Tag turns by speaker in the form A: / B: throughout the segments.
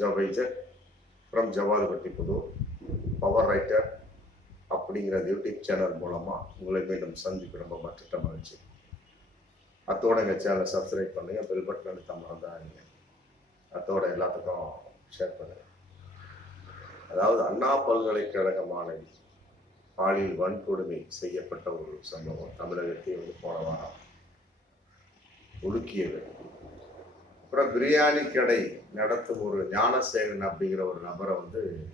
A: ஜவைஜர் from Javadhupatti Puthur power writer அப்படிங்கிற YouTube channel மூலமாக உங்களை மீண்டும் சந்திப்பு ரொம்ப மற்ற மகிழ்ச்சி. அத்தோட எங்கள் சேனலை சப்ஸ்கிரைப் பண்ணுங்கள் பெல் பட்டன் அழுத்த மறந்தாங்க அத்தோட எல்லாத்துக்கும் ஷேர் பண்ணுங்கள் அதாவது அண்ணா பல்கலைக்கழக மாணவி பாலியல் வன்கொடுமை செய்யப்பட்ட ஒரு சம்பவம் தமிழகத்தை வந்து போன வாரம். ஒடுக்கியது அப்புறம் பிரியாணி கடை நடத்தும் ஒரு ஞானசேகன் அப்படிங்கிற ஒரு நபரை வந்து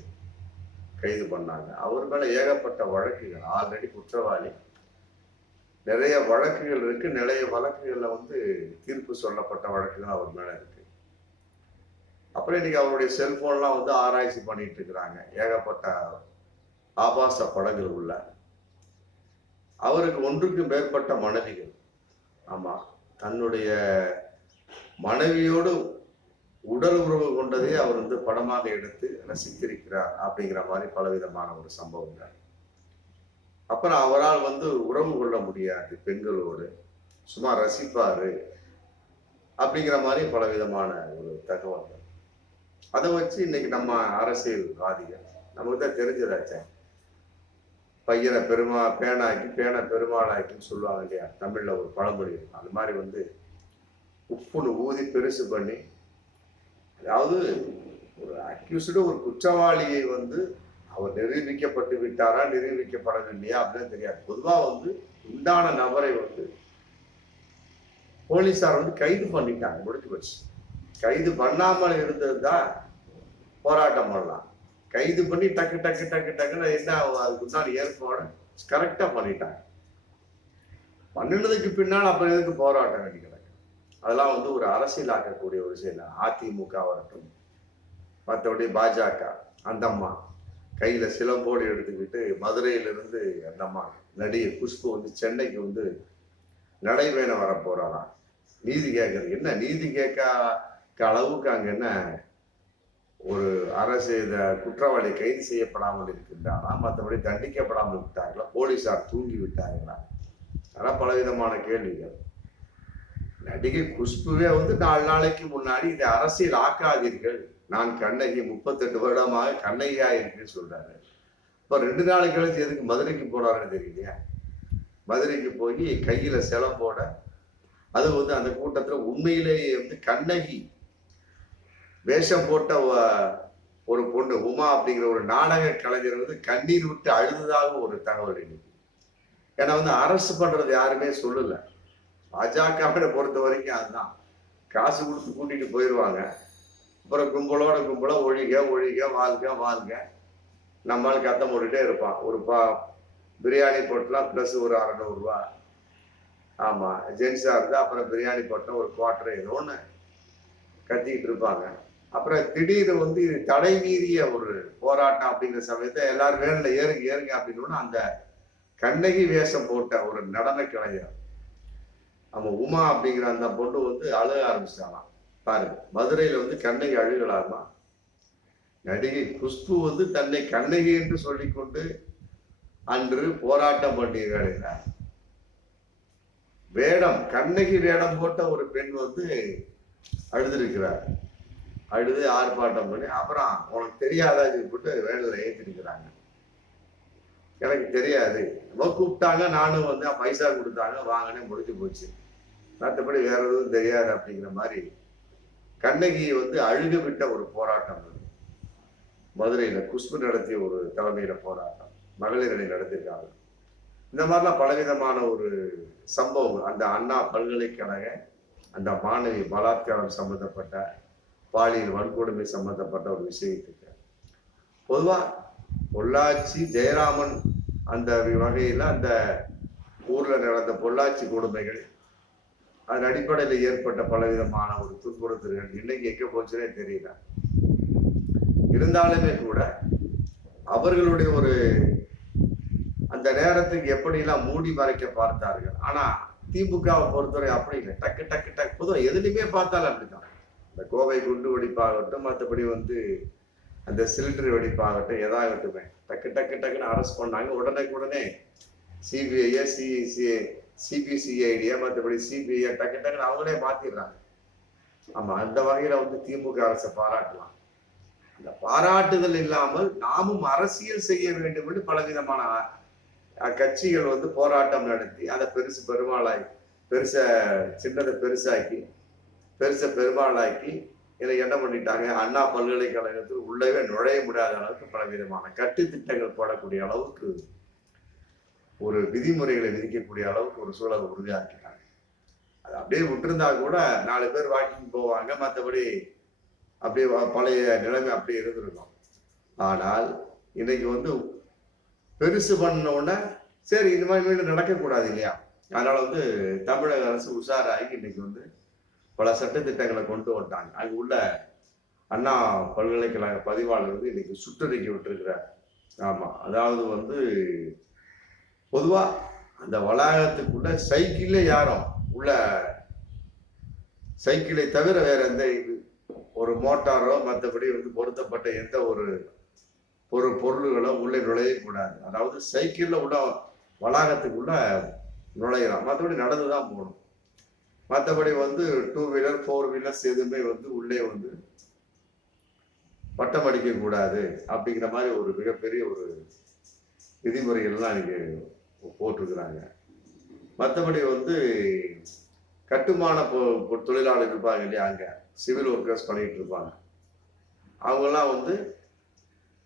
A: கைது பண்ணாங்க. அவர் மேலே ஏகப்பட்ட வழக்குகள். ஆல்ரெடி குற்றவாளி. நிறைய வழக்குகள் இருக்கு. நிறைய வழக்குகளில் வந்து தீர்ப்பு சொல்லப்பட்ட வழக்குகள் அவர் மேலே இருக்கு. அப்புறம் இன்னைக்கு அவருடைய செல்போன்லாம் வந்து ஆராய்ச்சி பண்ணிட்டு இருக்கிறாங்க. ஏகப்பட்ட ஆபாச படங்கள் உள்ள. அவருக்கு ஒன்றுக்கு மேற்பட்ட மனைவிகள். ஆமாம் தன்னுடைய மனைவியோடு உடல் உறவு கொண்டதை அவர் வந்து படமாக எடுத்து ரசித்திருக்கிறார் அப்படிங்கிற மாதிரி பலவிதமான ஒரு சம்பவங்கள் அப்புறம் அவரால் வந்து உறவு கொள்ள முடியாது பெண்களோடு சும்மா ரசிப்பாரு அப்படிங்கிற மாதிரி பலவிதமான ஒரு தகவல்கள் அதை வச்சு இன்னைக்கு நம்ம அரசியல்வாதிகள் நமக்கு தான் தெரிஞ்சதாச்சே. பையனை பெருமா பேனாக்கி பேனை பெருமாளாக்கின்னு சொல்லுவாங்க இல்லையா? தமிழில் ஒரு பழமொழி இருக்கும். மாதிரி வந்து உப்புன்னு ஊதி பெருசு பண்ணி அதாவது ஒரு அக்யூஸ்டு ஒரு குற்றவாளியை வந்து அவர் நிரூபிக்கப்பட்டு விட்டாரா நிரூபிக்கப்படவில்லையா அப்படின்னு தெரியாது. பொதுவாக வந்து உண்டான நபரை வந்து போலீஸார் வந்து கைது பண்ணிட்டாங்க முடிஞ்சு போச்சு. கைது பண்ணாமல் இருந்தது தான் போராட்டம் பண்ணலாம். கைது பண்ணி டக்கு டக்கு டக்கு டக்குன்னு என்ன அதுக்கு முன்னாடி ஏற்பாடு கரெக்டாக பண்ணிட்டாங்க. பண்ணினதுக்கு பின்னால் அப்புறம் எதுக்கு போராட்டம் கிடைக்கல அதெல்லாம் வந்து ஒரு அரசியலாக்கக்கூடிய ஒரு விஷயம் அதிமுக வரட்டும் மற்றபடி பாஜக அந்தம்மா கையில் சிலம்போடு எடுத்துக்கிட்டு மதுரையிலிருந்து அந்தம்மா நடிகை குஷ்பு வந்து சென்னைக்கு வந்து நடைபயணம் வர போறாராம் நீதி கேட்கறது என்ன நீதி கேட்க அளவுக்கு அங்கே என்ன ஒரு அரசு இந்த குற்றவாளி கைது செய்யப்படாமல் இருக்கின்றாரா? மற்றபடி தண்டிக்கப்படாமல் விட்டார்களா? போலீசார் தூங்கி விட்டார்களா? ஆனால் பலவிதமான கேள்விகள். நடிகை குஷ்புவே வந்து நாலு நாளைக்கு முன்னாடி இதை அரசியல் ஆக்காதீர்கள். நான் கண்ணகி முப்பத்தெட்டு வருடமாக கண்ணகியா இருக்குன்னு சொல்றாரு. இப்போ ரெண்டு நாள் கழிச்சு எதுக்கு மதுரைக்கு போறாருன்னு தெரியலையா? மதுரைக்கு போய் கையில செலம் போட. அது வந்து அந்த கூட்டத்துல உண்மையிலேயே வந்து கண்ணகி வேஷம் போட்ட ஒரு பொண்ணு உமா அப்படிங்கிற ஒரு நாடக கலைஞர் வந்து கண்ணீர் விட்டு அழுததாக ஒரு தகவல் இன்னைக்கு. ஏன்னா வந்து அரசு பண்றது யாருமே சொல்லலை. பாஜகவிட பொறுத்த வரைக்கும் அதுதான். காசு கொடுத்து கூட்டிட்டு போயிடுவாங்க அப்புறம் கும்பலோட கும்பலா ஒழிக ஒழிக வாழ்க வாழ்க. நம்மால் கத்தம் போட்டுட்டே இருப்பான். ஒரு பா பிரியாணி போட்டலாம் ப்ளஸ் ஒரு அறநூறுரூவா ஆமாம் ஜென்ஸாக இருந்தால் அப்புறம் பிரியாணி போட்டால் ஒரு குவார்டர் ஏதோ ஒன்று கத்திக்கிட்டு இருப்பாங்க. அப்புறம் திடீர் வந்து இது தடை மீறிய ஒரு போராட்டம் அப்படிங்கிற சமயத்தை எல்லாரும் வேணும்ல ஏறுங்க ஏறுங்க அப்படின்னு அந்த கண்ணகி வேஷம் போட்ட ஒரு நடன கலைஞர் நம்ம உமா அப்படிங்கிற அந்த பொண்ணு வந்து அழுக ஆரம்பிச்சாலாம் பாருங்க மதுரையில வந்து கண்ணகி அழுகலாமா? நடிகை குஷ்பு வந்து தன்னை கண்ணகி என்று சொல்லிக்கொண்டு அன்று போராட்டம் பண்ணியிருக்கிறார் வேடம் கண்ணகி வேடம் போட்ட ஒரு பெண் வந்து அழுதுருக்கிறார். அழுது ஆர்ப்பாட்டம் பண்ணி அப்புறம் உனக்கு தெரியாதா போட்டு வேலையில் ஏற்றிருக்கிறாங்க எனக்கு தெரியாது. நம்ம கூப்பிட்டாங்க நானும் வந்து பைசா கொடுத்தாங்க வாங்கினே முடிஞ்சு போச்சு. மற்றபடி வேற எதுவும் தெரியாது அப்படிங்கிற மாதிரி கண்ணகியை வந்து அழுக விட்ட ஒரு போராட்டம் அது. மதுரையில குஷ்பு நடத்திய ஒரு தலைமையில போராட்டம். மகளிர் அணி நடத்திருக்காங்க. இந்த மாதிரிலாம் பலவிதமான ஒரு சம்பவம் அந்த அண்ணா பல்கலைக்கழக அந்த மாணவி பலாத்காரம் சம்பந்தப்பட்ட பாலியல் வன்கொடுமை சம்பந்தப்பட்ட ஒரு விஷயத்துக்கு. பொதுவாக பொள்ளாச்சி ஜெயராமன் அந்த வகையில் அந்த ஊரில் நடந்த பொள்ளாச்சி கொடுமைகள் அதன் அடிப்படையில் ஏற்பட்ட பலவிதமான ஒரு துன்புறுத்தல்கள். இன்னைக்கு எங்க போச்சுன்னே தெரியல. இருந்தாலுமே கூட அவர்களுடைய ஒரு அந்த நேரத்துக்கு எப்படிலாம் மூடி மறைக்க பார்த்தார்கள்? ஆனா திமுகவை பொறுத்தவரை அப்படி இல்லை. டக்கு டக்கு டக்கு பொதுவாக எதுலையுமே பார்த்தாலும் அப்படிதான் இந்த கோவை குண்டு வெடிப்பாகட்டும் மற்றபடி வந்து அந்த சிலிண்டர் வெடிப்பாகட்டும் எதாகட்டுமே டக்கு டக்கு டக்குன்னு அரெஸ்ட் பண்ணாங்க. உடனே உடனே சிபிஐ சிசி சிபிசிஐடியா மற்றபடி சிபிஐ டக்கு டக்குன்னு அவங்களே மாத்திடுறாங்க. ஆமா அந்த வகையில வந்து திமுக அரசை பாராட்டலாம். இந்த பாராட்டுதல் இல்லாமல் நாமும் அரசியல் செய்ய வேண்டும் என்று பலவிதமான அஹ், கட்சிகள் வந்து போராட்டம் நடத்தி அதை பெருசு பெருமாளாய் பெருச சின்னதை பெருசாக்கி பெருச பெருமாளாக்கி இதை என்ன பண்ணிட்டாங்க? அண்ணா பல்கலைக்கழகத்தில் உள்ளவே நுழைய முடியாத அளவுக்கு பலவிதமான கட்டுத்திட்டங்கள் போடக்கூடிய அளவுக்கு ஒரு விதிமுறைகளை விதிக்கக்கூடிய அளவுக்கு ஒரு சூழலை உறுதியாக்கிட்டாங்க அது அப்படியே விட்டுருந்தா கூட நாலு பேர் வாக்கிங் போவாங்க மற்றபடி அப்படியே பழைய நிலைமை அப்படியே இருந்திருக்கும். ஆனால் இன்னைக்கு வந்து பெருசு பண்ண உடனே சரி இந்த மாதிரி மீண்டும் நடக்கக்கூடாது இல்லையா? அதனால வந்து தமிழக அரசு உஷாராகி இன்னைக்கு வந்து பல சட்டத்திட்டங்களை கொண்டு வந்தாங்க அங்க உள்ள அண்ணா பல்கலைக்கழக பதிவாளர் வந்து இன்னைக்கு சுற்றறிக்கை விட்டுருக்கிறார். ஆமா அதாவது வந்து பொதுவாக அந்த வளாகத்துக்குள்ள சைக்கிளே யாரும் உள்ள சைக்கிளை தவிர வேற எந்த இது ஒரு மோட்டாரோ மற்றபடி வந்து பொருத்தப்பட்ட எந்த ஒரு ஒரு பொருள்களோ உள்ளே நுழையக்கூடாது அதாவது சைக்கிளில் உள்ள வளாகத்துக்குள்ள நுழையலாம். மற்றபடி நடந்து தான் போகணும். மற்றபடி வந்து டூ வீலர் ஃபோர் வீலர்ஸ் எதுவுமே வந்து உள்ளே வந்து பட்டம் அடிக்கக்கூடாது அப்படிங்கிற மாதிரி ஒரு மிகப்பெரிய ஒரு விதிமுறைகள்லாம் எனக்கு போட்டிருக்கிறாங்க. மற்றபடி வந்து கட்டுமான பொ- தொழிலாளர் இருப்பாங்க இல்லையா அங்கே சிவில் ஒர்க்கர்ஸ் பண்ணிகிட்டு இருப்பாங்க. அவங்கெல்லாம் வந்து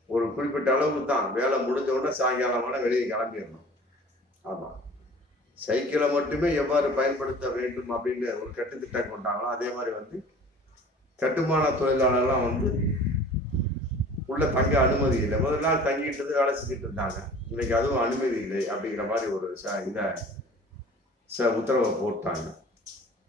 A: ஒரு குறிப்பிட்ட அளவுக்கு தான். வேலை முடிஞ்ச உடனே சாயங்காலமான வெளியே கிளம்பிடணும். ஆமாம் சைக்கிளை மட்டுமே எவ்வாறு பயன்படுத்த வேண்டும் அப்படின்னு ஒரு கட்டுத்திட்டம் கொண்டாங்களோ அதே மாதிரி வந்து கட்டுமான தொழிலாளர்லாம் வந்து உள்ள தங்க அனுமதி இல்லை. முதல் நாள் தங்கிட்டு வேலை செஞ்சுட்டு இருந்தாங்க. இன்னைக்கு அதுவும் அனுமதி இல்லை அப்படிங்கிற மாதிரி ஒரு ச- இந்த ச உத்தரவை போட்டாங்க.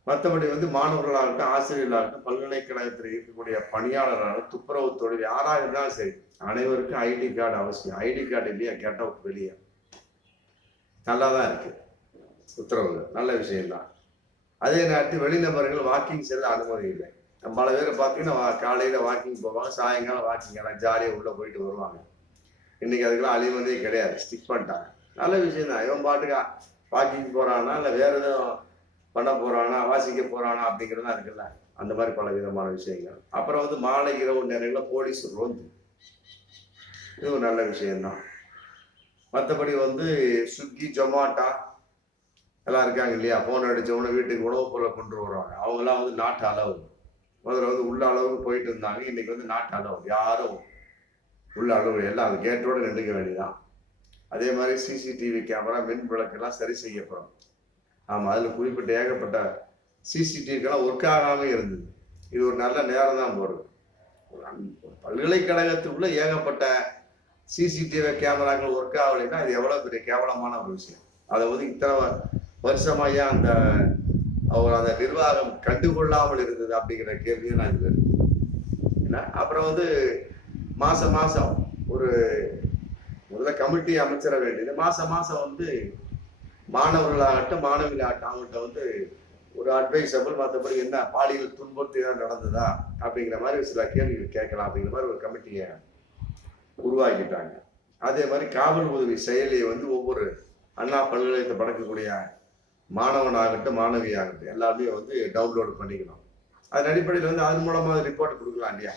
A: மற்றபடி வந்து மாணவர்களாகட்டும் ஆசிரியர்களாகட்டும் பல்கலைக்கழகத்தில் இருக்கக்கூடிய பணியாளராகட்டும் துப்புரவு தொழில் யாராக இருந்தாலும் சரி அனைவருக்கும் ஐடி கார்டு அவசியம். ஐடி கார்டு இல்லையா? கேட்டால் வெளியே. நல்லா தான் இருக்கு. உத்தரவுகள். நல்ல விஷயம்தான். அதே நேரத்தில் வெளிநபர்கள் வாக்கிங் செல்ல அனுமதி இல்லை. பல பேர் பார்த்தீங்கன்னா காலையில் வாக்கிங் போவாங்க சாயங்காலம் வாக்கிங் எல்லாம் ஜாலியாக உள்ளே போயிட்டு வருவாங்க. இன்னைக்கு அதுக்கெல்லாம் அழிவந்தே கிடையாது ஸ்டிக் பண்ணிட்டாங்க. நல்ல விஷயம் தான் இவன் பாட்டுக்கு வாக்கிங் போகிறானா இல்லை வேற எதுவும் பண்ண போகிறானா வாசிக்க போகிறானா அப்படிங்கிறதுலாம் இருக்குல்ல. அந்த மாதிரி பல விதமான விஷயங்கள். அப்புறம் வந்து மாலை இரவு நேரங்களில் போலீஸ் ரோந்து இது ஒரு நல்ல விஷயம்தான். மற்றபடி வந்து ஸ்விக்கி ஜொமாட்டா எல்லாம் இருக்காங்க இல்லையா? ஃபோன் அடித்தவனை வீட்டுக்கு உணவுப் பொருளை கொண்டு வருவாங்க. அவங்கெல்லாம் வந்து நாட்டு அளவு. முதல்ல வந்து உள்ள அளவுக்கு போயிட்டு இருந்தாங்க. இன்னைக்கு வந்து நாட்டு அளவு யாரும் உள்ள அளவு எல்லாம் அது கேட்டோடு நின்றுக்க வேண்டியதான் அதே மாதிரி சிசிடிவி கேமரா மின் விளக்கெல்லாம் சரி செய்யப்படும். ஆமாம் அதில் குறிப்பிட்ட ஏகப்பட்ட சிசிடிவிக்கெல்லாம் ஒர்க் ஆகாமல் இருந்தது. இது ஒரு நல்ல நேரம் தான் போகிறது பல்கலைக்கழகத்துக்குள்ள ஏகப்பட்ட சிசிடிவி கேமராக்கள் ஒர்க் ஆகலைன்னா அது எவ்வளோ பெரிய கேவலமான ஒரு விஷயம். அதை வந்து இத்தனை வருஷமாக வருஷமாயா அந்த அவர் அந்த நிர்வாகம் கண்டுகொள்ளாமல் இருந்தது அப்படிங்கிற கேள்வியை நான் இது என்ன? அப்புறம் வந்து மாசம் மாசம் ஒரு முதல்ல கமிட்டி அமைச்சிட வேண்டியது. மாதம் மாசம் வந்து மாணவர்களாகட்டும் மாணவிகளாகட்டும் அவங்கள்ட்ட வந்து ஒரு அட்வைசபிள் மற்றபடி என்ன? பாலியல் துன்புறுத்தி தான் நடந்ததா? அப்படிங்கிற மாதிரி சில கேள்விகள் கேட்கலாம் அப்படிங்கிற மாதிரி ஒரு கமிட்டியை உருவாக்கிட்டாங்க. அதே மாதிரி காவல் உதவி செயலியை வந்து ஒவ்வொரு அண்ணா பல்கலைக்கழகத்தை படக்கக்கூடிய மாணவனாகட்டும் மாணவியாகட்டும் எல்லாருமே வந்து டவுன்லோடு பண்ணிக்கணும். அதன் அடிப்படையில் வந்து அதன் மூலமாக ரிப்போர்ட் கொடுக்கலாம் இல்லையா?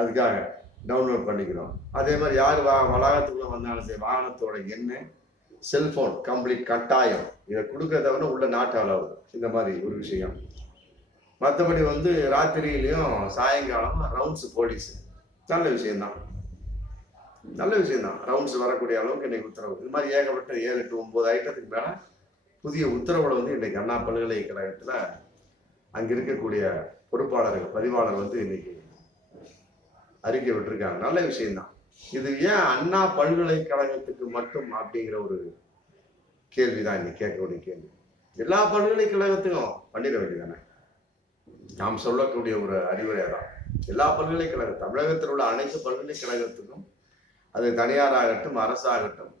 A: அதுக்காக டவுன்லோட் பண்ணிக்கிறோம் அதே மாதிரி யார் வா வளாகத்துக்குள்ள வந்தாலும் சரி வாகனத்தோட எண்ணெய் செல்போன் கம்ப்ளீட் கட்டாயம். இதை கொடுக்கறத விட உள்ள நாட்டு அளவு. இந்த மாதிரி ஒரு விஷயம். மற்றபடி வந்து ராத்திரியிலையும் சாயங்காலம் ரவுண்ட்ஸ் போலீஸ் நல்ல விஷயம்தான். நல்ல விஷயம்தான். ரவுண்ட்ஸ் வரக்கூடிய அளவுக்கு இன்னைக்கு உத்தரவு. இது மாதிரி ஏகப்பட்ட ஏழு எட்டு ஒன்பது ஐட்டத்துக்கு மேலே புதிய உத்தரவில் வந்து இன்னைக்கு அண்ணா பல்கலைக்கழகத்துல அங்க இருக்கக்கூடிய பொறுப்பாளர்கள் பதிவாளர் வந்து இன்னைக்கு அறிக்கை விட்டுருக்காங்க. நல்ல விஷயம்தான். இது ஏன் அண்ணா பல்கலைக்கழகத்துக்கு மட்டும் அப்படிங்கிற ஒரு கேள்விதான் இன்னைக்கு கேட்கக்கூடிய கேள்வி. எல்லா பல்கலைக்கழகத்துக்கும் பண்ணிட வேண்டியதானே நாம் சொல்லக்கூடிய ஒரு அறிவுரை தான் எல்லா பல்கலைக்கழகம் தமிழகத்தில் உள்ள அனைத்து பல்கலைக்கழகத்துக்கும் அது தனியாராகட்டும் அரசாகட்டும்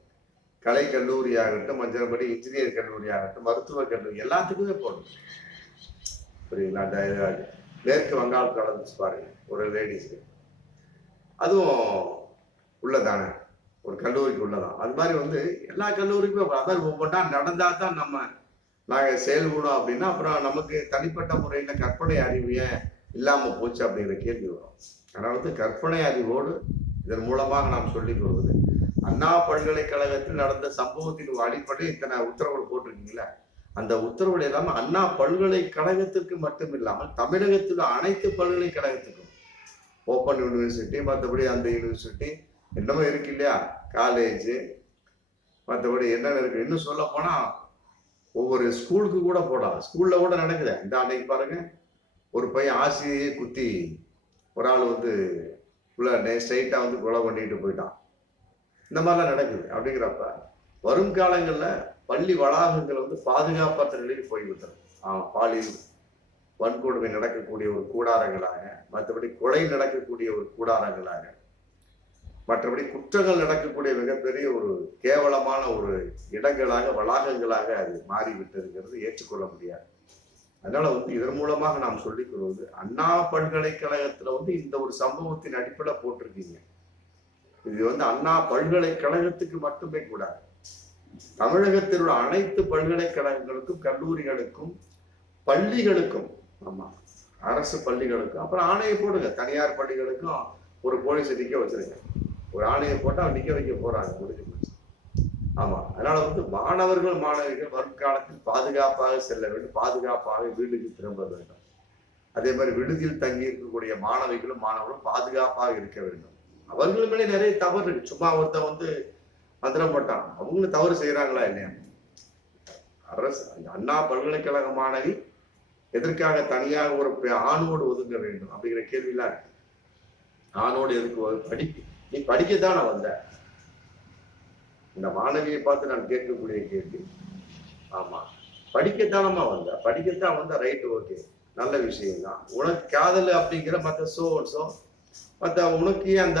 A: கலை கல்லூரி ஆகட்டும் மஞ்சள்படி இன்ஜினியர் கல்லூரி ஆகட்டும் மருத்துவக் கல்லூரி எல்லாத்துக்குமே போடணும் புரியுங்களா அந்த மேற்கு வங்காளத்தில் நடந்துச்சு பாருங்க ஒரு லேடிஸு அதுவும் உள்ளதானே? ஒரு கல்லூரிக்கு உள்ளதான். அது மாதிரி வந்து எல்லா கல்லூரிக்குமே அதான் ஒவ்வொன்றா நடந்தால் தான் நம்ம நாங்கள் செயல்படும் அப்படின்னா அப்புறம் நமக்கு தனிப்பட்ட முறையில் கற்பனை அறிவு ஏன் இல்லாமல் போச்சு அப்படிங்கிற கேள்வி வரும். அதனால வந்து கற்பனை அறிவோடு இதன் மூலமாக நாம் சொல்லிக் கொள்வது அண்ணா பல்கலைக்கழகத்தில் நடந்த சம்பவத்தின் அடிப்படையில் இத்தனை உத்தரவுகள் போட்டிருக்கீங்களா அந்த உத்தரவுகள் எல்லாமே அண்ணா பல்கலைக்கழகத்திற்கு மட்டும் இல்லாமல் தமிழகத்தில் அனைத்து பல்கலைக்கழகத்துக்கும். ஓப்பன் யூனிவர்சிட்டி மற்றபடி அந்த யூனிவர்சிட்டி என்னமோ இருக்கு இல்லையா? காலேஜ் மற்றபடி என்னென்ன இருக்கு? இன்னும் சொல்ல போனா ஒவ்வொரு ஸ்கூலுக்கு கூட போடலாம். ஸ்கூல்ல கூட நடக்குது? இந்த அன்னைக்கு பாருங்க ஒரு பையன் ஆசிரியை குத்தி ஒரு ஆள் வந்து உள்ள ஸ்ட்ரைட்டா வந்து கொலை பண்ணிட்டு போயிட்டான். இந்த மாதிரிலாம் நடக்குது அப்படிங்கிறப்ப வரும் காலங்களில் பள்ளி வளாகங்கள் வந்து பாதுகாப்பற்ற நிலையில் போய்விட்டது பாலியல் வன்கொடுமை நடக்கக்கூடிய ஒரு கூடாரங்களாக மற்றபடி கொலை நடக்கக்கூடிய ஒரு கூடாரங்களாக மற்றபடி குற்றங்கள் நடக்கக்கூடிய மிகப்பெரிய ஒரு கேவலமான ஒரு இடங்களாக வளாகங்களாக அது மாறிவிட்டதுங்கிறது ஏற்றுக்கொள்ள முடியாது. அதனால வந்து இதன் மூலமாக நாம் சொல்லிக் கொள்வது அண்ணா பல்கலைக்கழகத்துல வந்து இந்த ஒரு சம்பவத்தின் அடிப்படையில் போட்டிருக்கீங்க. இது வந்து அண்ணா பல்கலைக்கழகத்துக்கு மட்டுமே கூடாது தமிழகத்தில் உள்ள அனைத்து பல்கலைக்கழகங்களுக்கும் கல்லூரிகளுக்கும் பள்ளிகளுக்கும் ஆமா அரசு பள்ளிகளுக்கும் அப்புறம் ஆணையை போடுங்க. தனியார் பள்ளிகளுக்கும் ஒரு போலீஸ் நிக்க வச்சிருங்க. ஒரு ஆணையை போட்டு அவன் நிக்க வைக்க போறாங்க முடிஞ்சு போச்சு. ஆமா அதனால வந்து மாணவர்கள் மாணவிகள் வருங்காலத்தில் பாதுகாப்பாக செல்ல வேண்டும். பாதுகாப்பாக வீட்டுக்கு திரும்ப வேண்டும். அதே மாதிரி விடுதியில் தங்கி இருக்கக்கூடிய மாணவிகளும் மாணவர்களும் பாதுகாப்பாக இருக்க வேண்டும். அவர்கள் மேலே நிறைய தவறு. இருக்கு சும்மா ஒருத்தன் வந்து மந்திரம் போட்டான். அவங்களும் தவறு செய்யறாங்களா இல்லையா? அரசு அண்ணா பல்கலைக்கழக மாணவி எதற்காக தனியாக ஒரு ஆணோடு ஒதுங்க வேண்டும் அப்படிங்கிற கேள்வியெல்லாம் இருக்கு ஆணோடு எதுக்கு ஒது- படிக்க நீ படிக்கத்தான் நான் வந்த? இந்த மாணவியை பார்த்து நான் கேட்கக்கூடிய கேள்வி. ஆமா. படிக்கத்தானமா வந்த? படிக்கத்தான் வந்த ரைட் ஓகே நல்ல விஷயம் தான் உனக்கு காதல் அப்படிங்கிற மற்ற சோ சோ மற்ற உனக்கு அந்த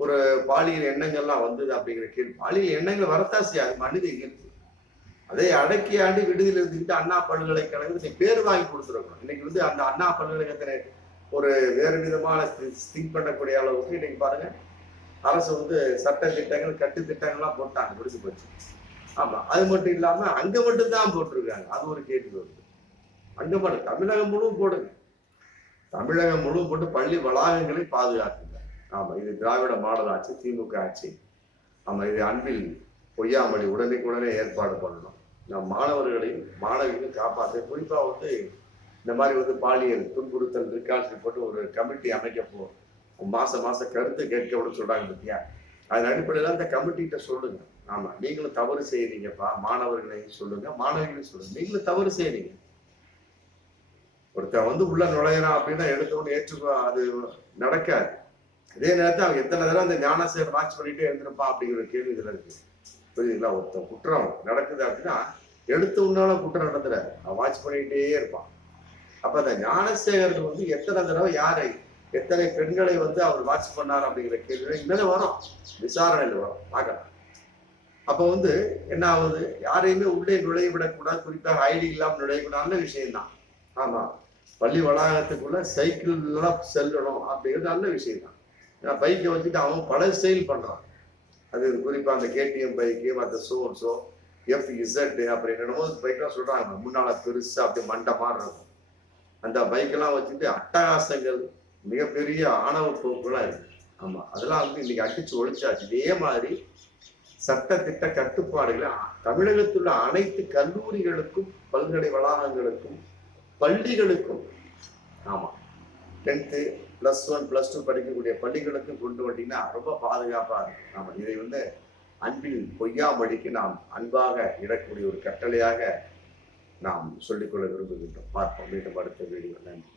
A: ஒரு பாலியல் எண்ணங்கள்லாம் வந்தது அப்படிங்கிற கேள்வி. பாலியல் எண்ணங்கள் வரத்தாசி அது மனித இயல்பு. அதை அடக்கி ஆண்டு விடுதியில் இருந்துக்கிட்டு அண்ணா பல்கலைக்கழகத்தை பேர் வாங்கி கொடுத்துருக்கணும் இன்னைக்கு வந்து அந்த அண்ணா பல்கலைக்கழகத்தை ஒரு வேறு விதமான திங்க் பண்ணக்கூடிய அளவுக்கு இன்னைக்கு பாருங்க அரசு வந்து சட்ட திட்டங்கள் கட்டு திட்டங்கள்லாம் போட்டாங்க முடிச்சு போச்சு. ஆமா அது மட்டும் இல்லாம அங்க மட்டும் தான் போட்டிருக்காங்க. அது ஒரு கேள்வி வருது. அங்க மட்டும் தமிழகம் முழுவதும் போடுங்க. தமிழகம் முழு போட்டு பள்ளி வளாகங்களை பாதுகாக்குங்க ஆமா இது திராவிட மாடல் ஆட்சி திமுக ஆட்சி. ஆமா இது அன்பில் பொய்யாமொழி உடனே ஏற்பாடு பண்ணணும். நம் மாணவர்களையும் மாணவிகளையும் காப்பாற்ற குறிப்பா வந்து இந்த மாதிரி வந்து பாலியல் துன்புறுத்தல் இருக்கான்னு போட்டு ஒரு கமிட்டி அமைக்க போ மாசம் மாசம் கருத்து கேட்க விட சொல்றாங்க பத்தியா? அதன் அடிப்படையில் அந்த கமிட்டிகிட்ட சொல்லுங்க. ஆமா நீங்களும் தவறு செய்யறீங்கப்பா மாணவர்களையும் சொல்லுங்க மாணவிகளையும் சொல்லுங்க. நீங்களும் தவறு செய்யறீங்க ஒருத்தன் வந்து உள்ள நுழையிறான் அப்படின்னா எடுத்தவொன்னு ஏற்றுக்கலாம் அது நடக்காது. இதே நேரத்தில் அவன் எத்தனை தடவை அந்த ஞானசேர் வாட்ச் பண்ணிட்டே எழுந்திருப்பா அப்படிங்கிற கேள்வி இதுல இருக்கு. புரியுதுங்களா? ஒருத்தன் குற்றம் நடக்குது அப்படின்னா எடுத்த உன்னால குற்றம் நடந்துற அவன் வாட்ச் பண்ணிக்கிட்டே இருப்பான். அப்ப அந்த ஞானசேகர் வந்து எத்தனை தடவை யாரை எத்தனை பெண்களை வந்து அவர் வாட்ச் பண்ணார் அப்படிங்கிற கேள்வி இனிமேல வரும். விசாரணையில் வரும். பார்க்கலாம். அப்ப வந்து என்ன ஆகுது? யாரையுமே உள்ளே நுழைய விடக்கூடாது. குறிப்பாக ஐடி இல்லாமல் நுழையக்கூடாது நல்ல விஷயம்தான். ஆமா. பள்ளி வளாகத்துக்குள்ள சைக்கிள்ல செல்லணும் அப்படிங்கிறது நல்ல விஷயம் தான் ஏன்னா பைக்கை வச்சுட்டு அவன் பல செயல் பண்றான். அது குறிப்பா அந்த கேடிஎம் பைக்கு மற்ற சோர்ஸோ எஃப் இசட் அப்படி என்னமோ பைக்கெல்லாம் சொல்றாங்க. முன்னால பெருசா அப்படி மண்டை மாதிரி இருக்கும். அந்த பைக்கெல்லாம் வச்சுட்டு அட்டகாசங்கள் மிகப்பெரிய ஆணவ போக்குலாம் இருக்கு. ஆமா அதெல்லாம் வந்து இன்னைக்கு அடிச்சு ஒழிச்சாச்சு. இதே மாதிரி சட்ட திட்ட கட்டுப்பாடுகளை தமிழகத்துள்ள அனைத்து கல்லூரிகளுக்கும் பல்கலை வளாகங்களுக்கும் பள்ளிகளுக்கும் ஆமா. Tenth plus one plus two படிக்கக்கூடிய பள்ளிகளுக்கும் கொண்டு வந்தீங்கன்னா ரொம்ப பாதுகாப்பா இருக்கும். ஆமா இதை வந்து அன்பில் பொய்யாமொழிக்கு நாம் அன்பாக இடக்கூடிய ஒரு கட்டளையாக நாம் சொல்லிக்கொள்ள விரும்புகின்றோம். பார்ப்போம். மீண்டும் அடுத்த வீடியோ நன்றி.